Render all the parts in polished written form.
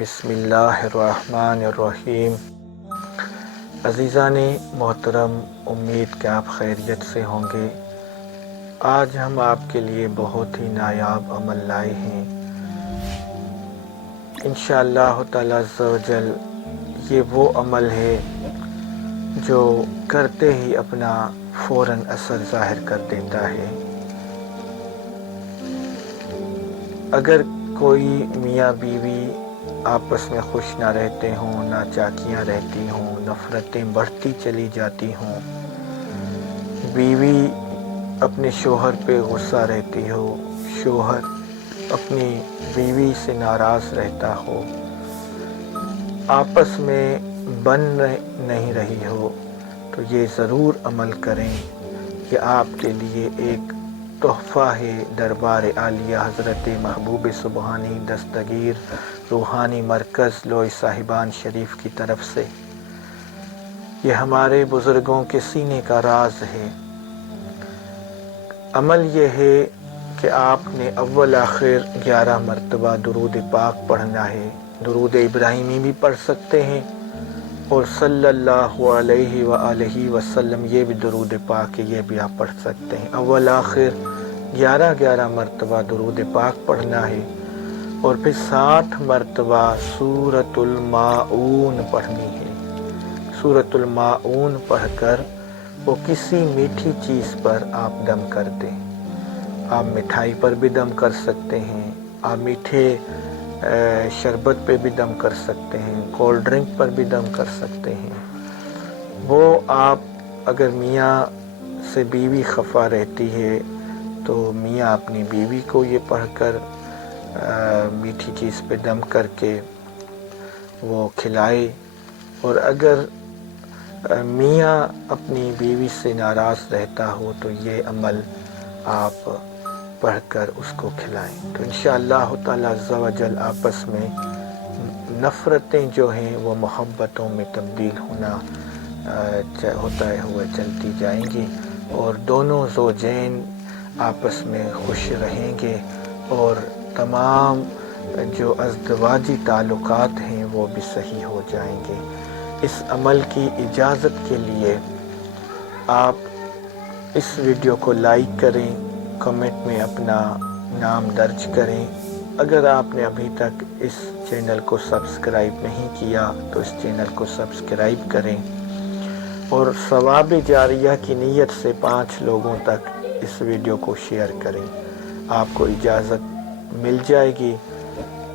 بسم اللہ الرحمن الرحیم۔ عزیزان محترم، امید کہ آپ خیریت سے ہوں گے۔ آج ہم آپ کے لیے بہت ہی نایاب عمل لائے ہیں۔ انشاءاللہ تعالی عز و جل یہ وہ عمل ہے جو کرتے ہی اپنا فوراً اثر ظاہر کر دیتا ہے۔ اگر کوئی میاں بیوی آپس میں خوش نہ رہتے ہوں، ناچاکیاں رہتی ہوں، نفرتیں بڑھتی چلی جاتی ہوں، بیوی اپنے شوہر پہ غصہ رہتی ہو، شوہر اپنی بیوی سے ناراض رہتا ہو، آپس میں بن نہیں رہی ہو، تو یہ ضرور عمل کریں۔ یہ آپ کے لیے ایک تحفہ ہے دربار عالیہ حضرت محبوب سبحانی دستگیر روحانی مرکز لوئی صاحبان شریف کی طرف سے۔ یہ ہمارے بزرگوں کے سینے کا راز ہے۔ عمل یہ ہے کہ آپ نے اول آخر 11 مرتبہ درود پاک پڑھنا ہے۔ درود ابراہیمی بھی پڑھ سکتے ہیں اور صلی اللہ علیہ وآلہ وسلم یہ بھی درود پاک ہے، یہ بھی آپ پڑھ سکتے ہیں۔ اول آخر 11 مرتبہ درود پاک پڑھنا ہے اور پھر 60 مرتبہ سورۃ الماعون پڑھنی ہے۔ سورۃ الماعون پڑھ کر وہ کسی میٹھی چیز پر آپ دم کر دیں۔ آپ مٹھائی پر بھی دم کر سکتے ہیں، آپ میٹھے شربت پہ بھی دم کر سکتے ہیں، کولڈ ڈرنک پر بھی دم کر سکتے ہیں۔ وہ آپ اگر میاں سے بیوی خفا رہتی ہے تو میاں اپنی بیوی کو یہ پڑھ کر میٹھی چیز پہ دم کر کے وہ کھلائے، اور اگر میاں اپنی بیوی سے ناراض رہتا ہو تو یہ عمل آپ پڑھ کر اس کو کھلائیں، تو انشاءاللہ تعالی عز و جل آپس میں نفرتیں جو ہیں وہ محبتوں میں تبدیل ہوتا ہوئے چلتی جائیں گی، اور دونوں زوجین آپس میں خوش رہیں گے، اور تمام جو ازدواجی تعلقات ہیں وہ بھی صحیح ہو جائیں گے۔ اس عمل کی اجازت کے لیے آپ اس ویڈیو کو لائک کریں، کمنٹ میں اپنا نام درج کریں۔ اگر آپ نے ابھی تک اس چینل کو سبسکرائب نہیں کیا تو اس چینل کو سبسکرائب کریں، اور ثواب جاریہ کی نیت سے 5 لوگوں تک اس ویڈیو کو شیئر کریں۔ آپ کو اجازت مل جائے گی۔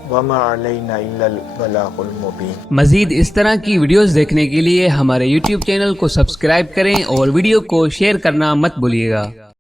وَمَا عَلَيْنَا إِلَّا الْبَلَاغُ الْمُبِينُ۔ مزید اس طرح کی ویڈیوز دیکھنے کے لیے ہمارے YouTube چینل کو سبسکرائب کریں اور ویڈیو کو شیئر کرنا مت بھولیے گا۔